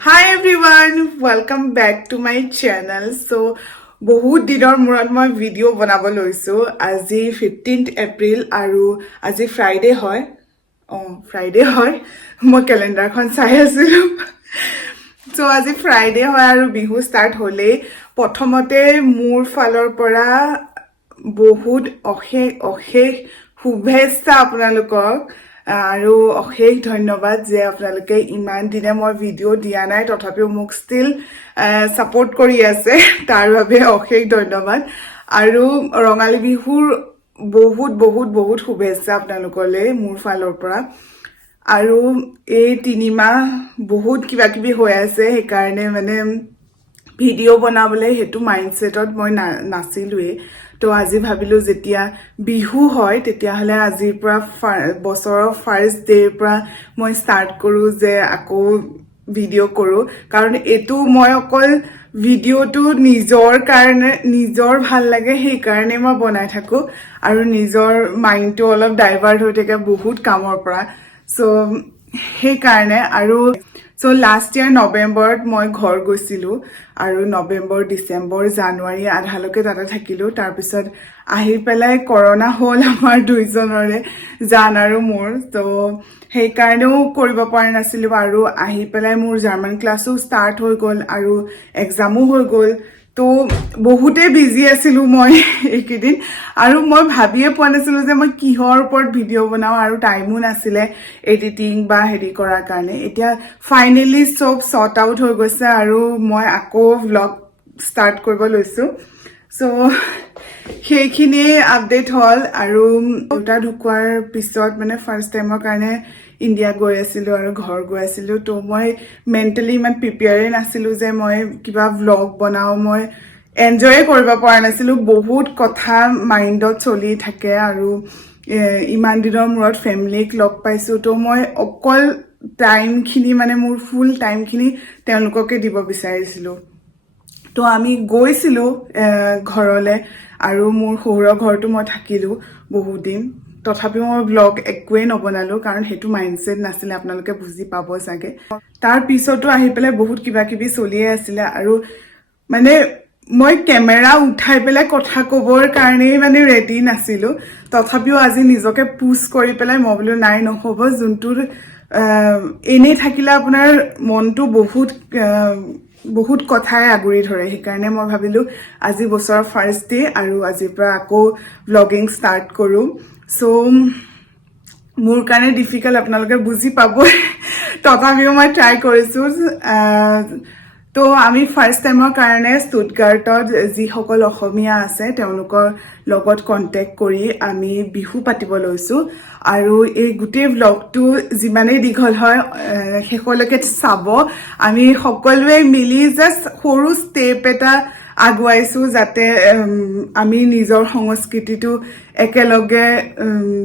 Hi everyone, welcome back to my channel. So বহুত দিনৰ মূৰত মই ভিডিঅ' বনাব লৈছোঁ. আজি 15th এপ্ৰিল আৰু আজি ফ্ৰাইডে হয়. ফ্ৰাইডে হয়, মই কেলেণ্ডাৰখন চাই আছিলোঁ. So আজি ফ্ৰাইডে হয় আৰু বিহু ষ্টাৰ্ট হ'লেই. প্ৰথমতে মোৰ ফালৰ পৰা বহুত অশেষ শুভেচ্ছা আপোনালোকক আৰু অশেষ ধন্যবাদ যে আপোনালোকে ইমান দিনে মই ভিডিঅ' দিয়া নাই তথাপিও মোক ষ্টিল সাপোৰ্ট কৰি আছে, তাৰ বাবে অশেষ ধন্যবাদ আৰু ৰঙালী বিহুৰ বহুত শুভেচ্ছা আপোনালোকলৈ মোৰ ফালৰ পৰা। আৰু এই 3 মাহ বহুত কিবা হৈ আছে, সেইকাৰণে মানে ভিডিঅ' বনাবলৈ সেইটো মাইণ্ডছেটত মই নাছিলোৱেই। তো আজি ভাবিলোঁ যেতিয়া বিহু হয় তেতিয়াহ'লে আজিৰ পৰা বছৰৰ ফাৰ্ষ্ট ডে'ৰ পৰা মই ষ্টাৰ্ট কৰোঁ যে আকৌ ভিডিঅ' কৰোঁ, কাৰণ এইটো মই অকল ভিডিঅ'টো নিজৰ কাৰণে নিজৰ ভাল লাগে সেইকাৰণে মই বনাই থাকোঁ আৰু নিজৰ মাইণ্ডটো অলপ ডাইভাৰ্ট হৈ থাকে বহুত কামৰ পৰা। সেইকাৰণে আৰু লাষ্ট ইয়াৰ নৱেম্বৰত মই ঘৰ গৈছিলোঁ আৰু নৱেম্বৰ, ডিচেম্বৰ, জানুৱাৰী আধালৈকে তাতে থাকিলোঁ। তাৰপিছত আহি পেলাই কৰোণা হ'ল আমাৰ দুইজনৰে, জান আৰু মোৰ। তো সেইকাৰণেও কৰিব পৰা নাছিলোঁ আৰু আহি পেলাই মোৰ জাৰ্মান ক্লাছো ষ্টাৰ্ট হৈ গ'ল আৰু এক্সামো হৈ গ'ল। তো বহুতেই বিজি আছিলোঁ মই এইকেইদিন আৰু মই ভাবিয়ে পোৱা নাছিলোঁ যে মই কিহৰ ওপৰত ভিডিঅ' বনাওঁ আৰু টাইমো নাছিলে এডিটিং বা হেৰি কৰাৰ কাৰণে। এতিয়া ফাইনেলি চব শ্বৰ্ট আউট হৈ গৈছে আৰু মই আকৌ ভ্লগ ষ্টাৰ্ট কৰিব লৈছোঁ। সেইখিনিয়ে আপডেট হ'ল আৰু দেউতা ঢুকোৱাৰ পিছত মানে ফাৰ্ষ্ট টাইমৰ কাৰণে ইণ্ডিয়া গৈ আছিলোঁ আৰু ঘৰ গৈ আছিলোঁ। তো মই মেণ্টেলি ইমান প্ৰিপেয়াৰেই নাছিলোঁ যে মই কিবা ভ্লগ বনাওঁ, মই এনজয়ে কৰিব পৰা নাছিলোঁ। বহুত কথা মাইণ্ডত চলি থাকে আৰু ইমান দিনৰ মূৰত ফেমিলিক লগ পাইছোঁ। তো মই অকল টাইমখিনি মানে মোৰ ফুল টাইমখিনি তেওঁলোককে দিব বিচাৰিছিলোঁ। তো আমি গৈছিলোঁ ঘৰলৈ আৰু মোৰ শহুৰৰ ঘৰটো মই থাকিলোঁ বহুত দিন, তথাপিও মই ব্লগ একোৱেই নবনালোঁ কাৰণ সেইটো মাইণ্ডছেট নাছিলে, আপোনালোকে বুজি পাব চাগে। তাৰ পিছতো আহি পেলাই বহুত কিবা চলিয়ে আছিলে আৰু মানে মই কেমেৰা উঠাই পেলাই কথা ক'বৰ কাৰণেই মানে ৰেডি নাছিলোঁ। তথাপিও আজি নিজকে পুছ কৰি পেলাই মই বোলো নাই নহ'ব, যোনটো এনেই থাকিলে আপোনাৰ মনটো বহুত কথাই আগুৰি ধৰে। সেইকাৰণে মই ভাবিলোঁ আজি বছৰৰ ফাৰ্ষ্ট ডে আৰু আজিৰ পৰা আকৌ ব্লগিং ষ্টাৰ্ট কৰোঁ। মোৰ কাৰণে ডিফিকাল্ট, আপোনালোকে বুজি পাব, তথাপিও মই ট্ৰাই কৰিছোঁ। তো আমি ফাৰ্ষ্ট টাইমৰ কাৰণে ষ্টুটগাৰ্টত যিসকল অসমীয়া আছে তেওঁলোকৰ লগত কণ্টেক্ট কৰি আমি বিহু পাতিব লৈছোঁ আৰু এই গোটেই ভ্লগটো যিমানেই দীঘল হয় শেষলৈকে চাব। আমি সকলোৱে মিলি জাষ্ট সৰু ষ্টেপ এটা আগুৱাইছোঁ যাতে আমি নিজৰ সংস্কৃতিটো একেলগে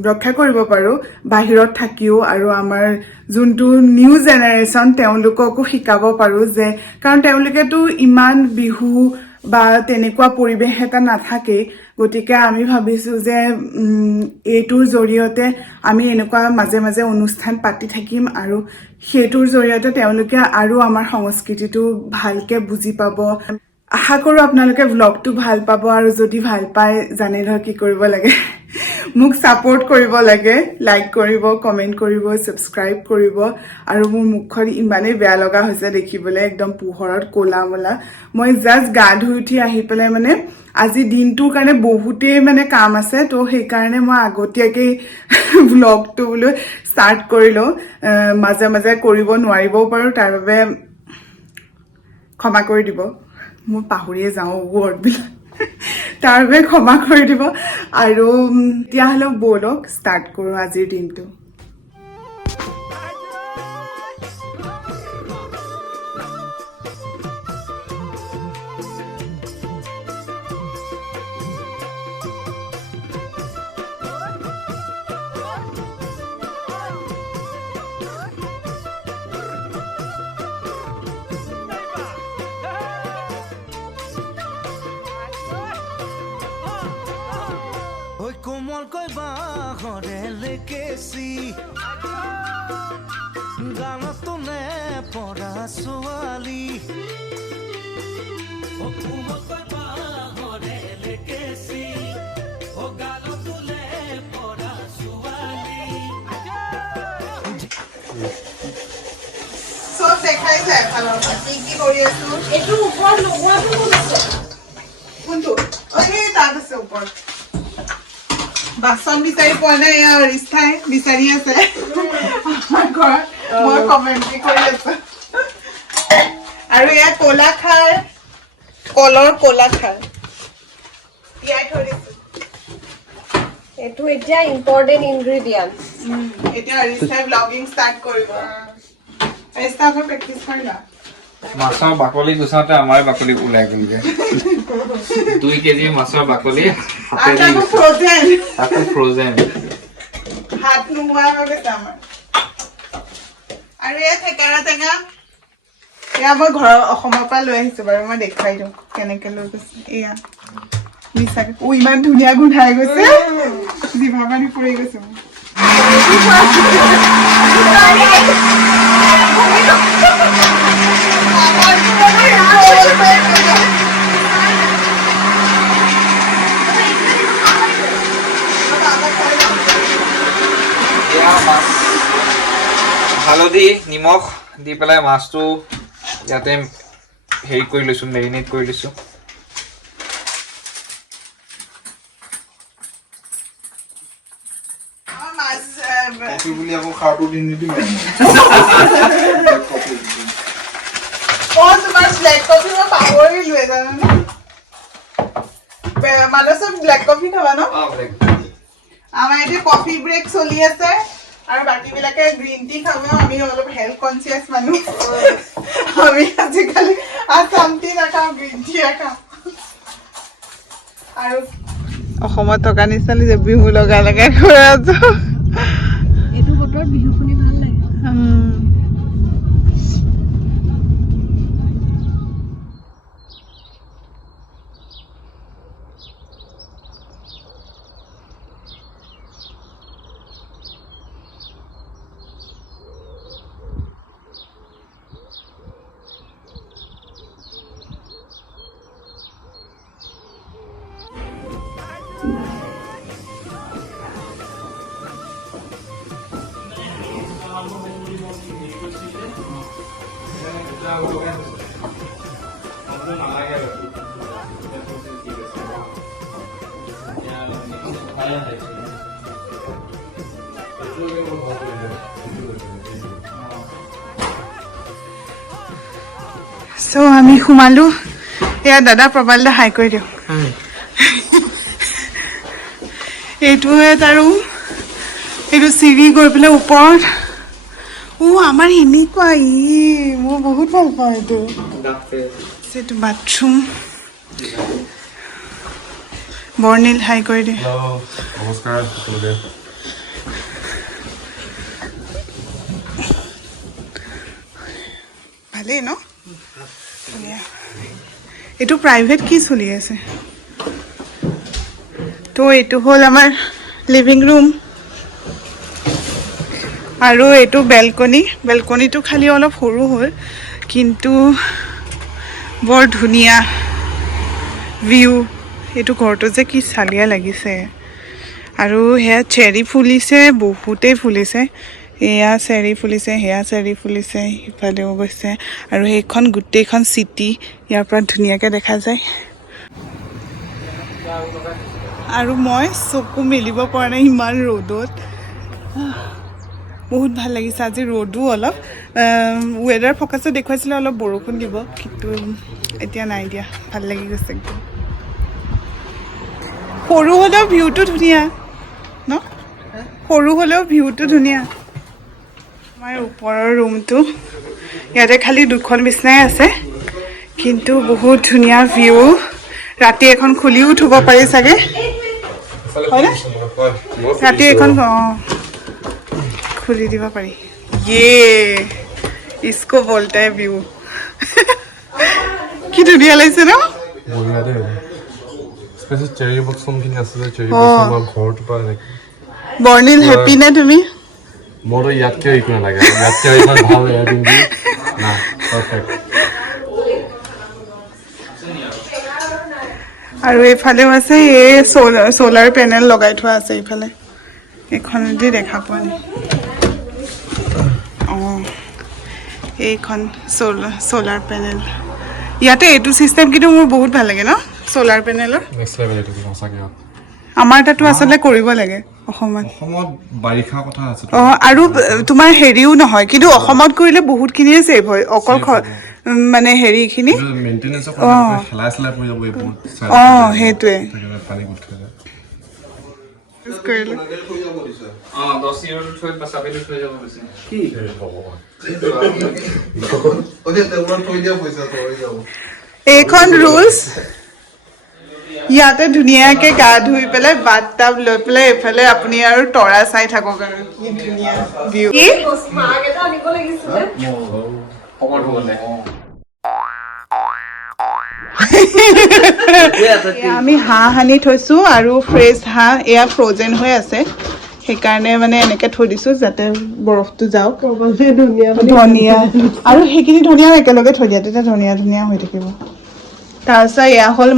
ৰক্ষা কৰিব পাৰোঁ বাহিৰত থাকিও, আৰু আমাৰ যোনটো নিউ জেনেৰেশ্যন তেওঁলোককো শিকাব পাৰোঁ যে, কাৰণ তেওঁলোকেতো ইমান বিহু বা তেনেকুৱা পৰিৱেশ এটা নাথাকেই। গতিকে আমি ভাবিছোঁ যে এইটোৰ জৰিয়তে আমি এনেকুৱা মাজে মাজে অনুষ্ঠান পাতি থাকিম আৰু সেইটোৰ জৰিয়তে তেওঁলোকে আৰু আমাৰ সংস্কৃতিটো ভালকৈ বুজি পাব। আশা কৰোঁ আপোনালোকে ভ্লগটো ভাল পাব আৰু যদি ভাল পায় জানে ধৰ কি কৰিব লাগে, মোক ছাপোৰ্ট কৰিব লাগে, লাইক কৰিব, কমেণ্ট কৰিব, ছাবস্ক্ৰাইব কৰিব। আৰু মোৰ মুখখন ইমানেই বেয়া লগা হৈছে দেখিবলৈ, একদম পোহৰত ক'লা মলা। মই জাষ্ট গা ধুই উঠি আহি পেলাই মানে আজি দিনটোৰ কাৰণে বহুতেই মানে কাম আছে, তো সেইকাৰণে মই আগতীয়াকৈ ভ্লগটো বোলো ষ্টাৰ্ট কৰি লওঁ। মাজে মাজে কৰিব নোৱাৰিবও পাৰোঁ, তাৰ বাবে ক্ষমা কৰি দিব। মই পাহৰিয়ে যাওঁ ৱৰ্ডবিলাক, তাৰ বাবে ক্ষমা কৰি দিব। আৰু তেতিয়াহ'লে ব'লক ষ্টাৰ্ট কৰোঁ আজিৰ দিনটো। কোমলকৈ বাঁহৰে লেকেচি গানতো নে পৰা ছোৱালী কোমলকৈ বাঁহৰে লেকেচি গানতো নে পৰা ছোৱালী চব দেখাই যায় ভালৰ পৰা কি কৰি আছো এইটো ওপৰত লগোৱাটো কোনটো সেই তাত আছে ওপৰত বাচন বিচাৰি পোৱা নাই ৰিস্তাই বিচাৰি আছে আমাৰ ঘৰত মই কমেণ্ট্ৰি কৰি আছো আৰু এয়া কলা খাৰ কলৰ কলা খাৰ তিয়াই থৈ দিছো এইটো এতিয়া ইম্পৰ্টেণ্ট ইনগ্ৰেডিয়েণ্ট এতিয়া ৰিস্তাই ব্লগিং ষ্টাৰ্ট কৰিব ৰিস্তা আকৌ প্ৰেক্টিচ কৰিলা মাছৰ বাকলি গুচাওঁতে আমাৰ বাকলি ওলাই গ'লগে 2 কেজি মাছৰ বাকলি আকৌ ফ্ৰজেন আকৌ ফ্ৰজেন হাত নোহোৱা হৈ গৈছে আমাৰ আৰু এয়া থেকেৰা টেঙা এয়া মই ঘৰৰ অসমৰ পৰা লৈ আহিছো বাৰু মই দেখুৱাই দিওঁ কেনেকে লৈ গৈছে এয়া মিছাকে ইমান ধুনীয়া গোন্ধাই গৈছে জিভা পানী পৰি গৈছে হালধি নিমখ দি পেলাই মাছটো ইয়াতে হেৰি কৰি লৈছোঁ মেৰিনেট কৰি লৈছোঁ বুলি আকৌ খাৰটো দি নিদিম তোমাৰ ব্লেক কফি মই পাহৰিলোৱে জানানে মানুহ চব ব্লেক কফি খাবা ন আমাৰ এতিয়া কফি ব্ৰেক চলি আছে আৰু বাকীবিলাকে গ্ৰীণ টি খাব আমি অলপ হেল্থ কনচিয়াছ মানুহ আমি আজিকালি আছাম টি নাখাওঁ গ্ৰীণ টি খাওঁ আৰু অসমত থকা নিচিনা যে বিহু লগাই লগাই গৈ আছো এইটো বতৰত বিহু শুনি ভাল লাগে So আমি সোমালো এয়া দাদা প্ৰবালদা হাই কৰি দিওঁ এইটোৱে আৰু এইটো চিৰি গৈ পেলাই ওপৰত আমাৰ এনেকুৱা মই বহুত ভাল পাওঁ এইটো বাথৰুম বৰ্ণিল হাই কৰি দিয়ে নমস্কাৰ ভালেই ন এইটো প্ৰাইভেট কি চলি আছে তো এইটো হ'ল আমাৰ লিভিং ৰুম আৰু এইটো বেলকনিটো খালি অলপ সৰু হ'ল কিন্তু বৰ ধুনীয়া ভিউ এইটো ঘৰটো যে কি চালিয়া লাগিছে আৰু সেয়া চেৰি ফুলিছে বহুতেই ফুলিছে এয়া চেৰি ফুলিছে সেয়া চেৰি ফুলিছে সিফালেও গৈছে আৰু সেইখন গোটেইখন চিটি ইয়াৰ পৰা ধুনীয়াকৈ দেখা যায় আৰু মই চকু মেলিব পৰা নাই ইমান ৰ'দত বহুত ভাল লাগিছে আজি ৰ'দো অলপ ৱেডাৰ ফ'কাছত দেখুৱাইছিলে অলপ বৰষুণ দিব কিন্তু এতিয়া নাই দিয়া ভাল লাগি গৈছে একদম সৰু হ'লেও ভিউটো ধুনীয়া ন সৰু হ'লেও ভিউটো ধুনীয়া আমাৰ ওপৰৰ ৰুমটো ইয়াতে খালি 2খন বিছনাই আছে কিন্তু বহুত ধুনীয়া ভিউ ৰাতি এখন খুলিও থ'ব পাৰি চাগে হয়নে ৰাতি এখন খুলি দিব পাৰি इसको बोलते हैं व्यू কি ধুনীয়া লাগিছে ন স্পেচিয়েল চেৰি বক্সমখিনি আছে যে চেৰি বক্সমৰ ঘৰটো পৰা এনেকৈ বৰ্ণিল হেপী নে তুমি মোৰো ইয়াতকৈ একো নালাগে ইয়াতকৈ ইমান ভাল এয়াৰবিনবি না পাৰফেক্ট আৰু এইফালেও আছে এই সোলাৰ পেনেল লগাই থোৱা আছে এইফালে এইখনেদি দেখা পোৱা নাই অঁ এইখন সোলাৰ পেনেল ইয়াতে এইটো চিষ্টেম কিন্তু মোৰ বহুত ভাল লাগে ন সোলাৰ পেনেলৰ নেক্সট লেভেল এইটো সঁচাকৈ আমাৰ তাতো আচলতে কৰিব লাগে অসমত বাৰিষা কথা আছে অঁ আৰু তোমাৰ হেৰিও নহয় কিন্তু অসমত কৰিলে বহুতখিনিয়ে ছেভ হয় অকল মানে হেৰিখিনি মেইনটেনেন্সৰ খেলাই চেলাই পৰি যাব এইবোৰ অঁ সেইটোৱে পানী গোট খাই যায় কৰিলে 10 ইউৰো থৈ চাবিটো থৈ যাব কৈছে কি এইখন ৰুলছ ইয়াতে ধুনীয়াকে গা ধুই পেলাই বাথ টাব লৈ পেলাই এইফালে আপুনি আৰু তৰা চাই থাকক আৰু কি ধুনীয়া ভিউ স্মাৰ্ট এটা আনিব লাগিছিলে খবৰ হ'বনে আমি হাঁহ আনি থৈছো আৰু ফ্ৰেছ হাঁহ এয়া ফ্ৰজেন হৈ আছে সেইকাৰণে মানে এনেকে থৈ দিছো যাতে বৰফটো যাওক ধনিয়া আৰু সেইখিনি ধনিয়া একেলগে থৈ দিয়া তেতিয়া ধনিয়া ধুনীয়া হৈ থাকিব তাৰপিছত এয়া হ'ল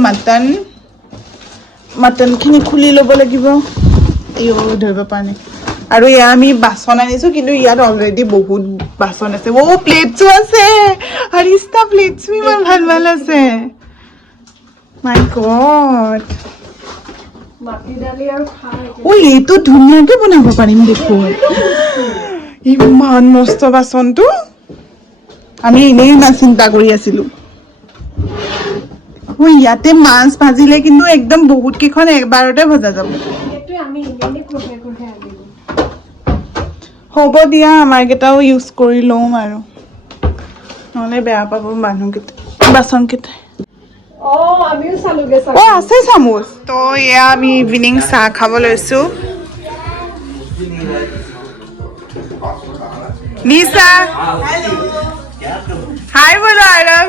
মাটনখিনি খুলি ল'ব লাগিব ধৰিব পৰা নাই আৰু এয়া আমি বাচন আনিছো কিন্তু ইয়াত অলৰেডি বহুত বাচন আছে প্লেটছো আছে হৰিষ্টা প্লেটছো ইমান ভাল ভাল আছে মাই গড মাটি দালি আৰু খাৰ এইটো ধুনীয়াকে বনাব পাৰিম দেখোন ইমান মস্ত বাচনটো আমি এনেই ইমান চিন্তা কৰি আছিলো ইয়াতে মাছ ভাজিলে কিন্তু একদম বহুত কেইখন এবাৰতে ভজা যাব সেইটোৱে আমি এনেই কোঠাই কোঠাই আনিলো হ'ব দিয়া আমাৰ কেইটাও ইউজ কৰি লওঁ আৰু নহ'লে বেয়া পাব মানুহকেইটা বাচনকেইটাই আমিও চালোগে আছে চামুচ তো এয়া আমি ইভিনিং চাহ খাব লৈছো নিশা হাই বলো আৰৱ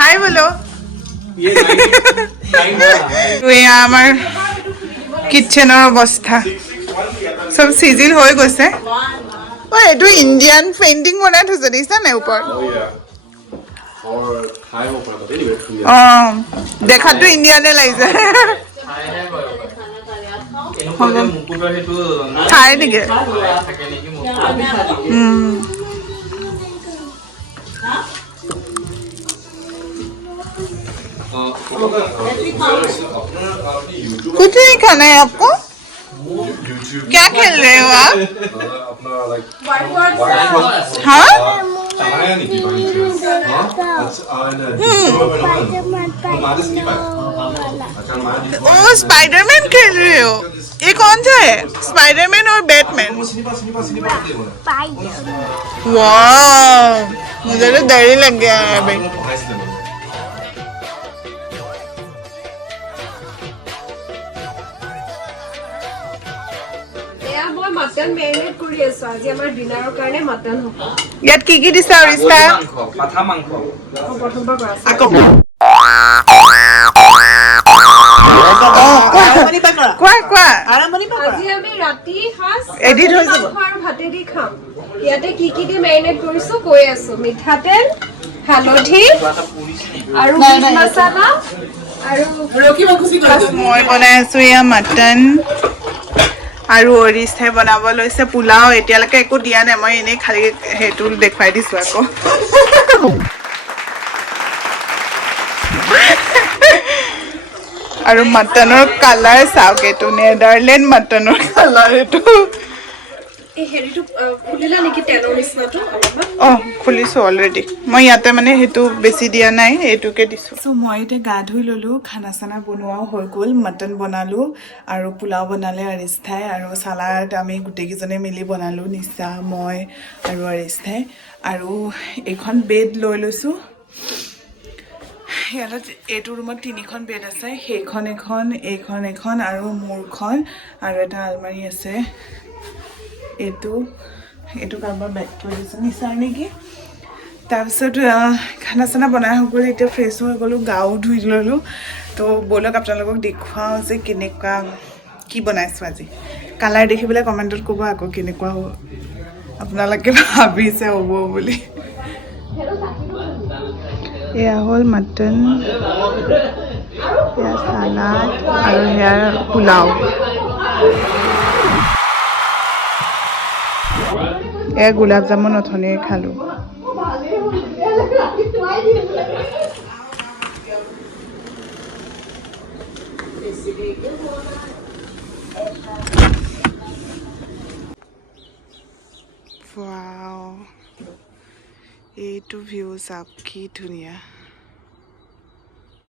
হাই বলো এয়া আমাৰ কিটচেনৰ অৱস্থা চব চিজিল হৈ গৈছে এইটো ইণ্ডিয়ান পেইণ্টিং বনাই থৈছে দেখিছা নাই ওপৰত দেখাতো ইণ্ডিয়ানে লাগিছে খাই নেকি कुछ नहीं खाना है आपको क्या खेल रहे हो आप हाँ ओ स्पाइडरमैन खेल रहे हो ये कौन सा है स्पाइडरमैन और बैटमैन वाह मुझे तो डर ही लग गया है भाई मटन मेरिनेट কৰি আছো আজি আমাৰ ডিনাৰৰ কাৰণে মটন হ'ব ইয়াত কি কি দিছা অৰিষ্টা পাঠা মাংস প্ৰথমবাৰ কৰা আছে আকৌ কোৱা আজি আমি ৰাতি সাজ এডিট হৈ যাব আৰু ভাতে দি খাম ইয়াতে কি কি দি মেৰিনেট কৰিছো কৈ আছো মিঠাতেল হালধি আৰু মছলা আৰু মই বনাই আছো এয়া মটন আৰু অৰিষ্ঠাই বনাব লৈছে পোলাও এতিয়ালৈকে একো দিয়া নাই মই এনেই খালি সেইটো দেখুৱাই দিছো আকৌ আৰু মটনৰ কালাৰ চাওক এইটো নেদাৰলেণ্ড মটনৰ কালাৰ এইটো এই হেৰিটো খুলিলা নেকি তেলৰ নিচিনাটো খুলিছো অলৰেডি মই ইয়াতে মানে সেইটো বেছি দিয়া নাই এইটোকে দিছো চ' মই এতিয়া গা ধুই ল'লো খানা চানা বনোৱাও হৈ গ'ল মটন বনালো আৰু পোলাও বনালে অৰিষ্ঠাই আৰু চালাড আমি গোটেইকেইজনে মিলি বনালো নিশা মই আৰু অৰিষ্ঠাই আৰু এইখন বেড লৈ লৈছো ইয়াত এইটো ৰুমত 3খন বেড আছে সেইখন এইখন আৰু মোৰখন আৰু এটা আলমাৰি আছে এইটো কাৰোবাৰ বেগ থৈ দিছে নিচাৰ নেকি তাৰপিছত খানা চানা বনাই হৈ গ'ল এতিয়া ফ্ৰেছ হৈ গ'লোঁ গাও ধুই ল'লোঁ তো ব'লক আপোনালোকক দেখুৱাওঁ যে কেনেকুৱা কি বনাইছোঁ আজি কালাৰ দেখি পেলাই কমেণ্টত ক'ব আকৌ কেনেকুৱা হ'ব আপোনালোকে ভাবিছে হ'ব বুলি এয়া হ'ল মটন এয়া চালাড আৰু সেয়া পোলাও এয়া গোলাপ জামুন অথনিয়ে খালোঁ Wow, এইটো ভিউ চাওক কি ধুনীয়া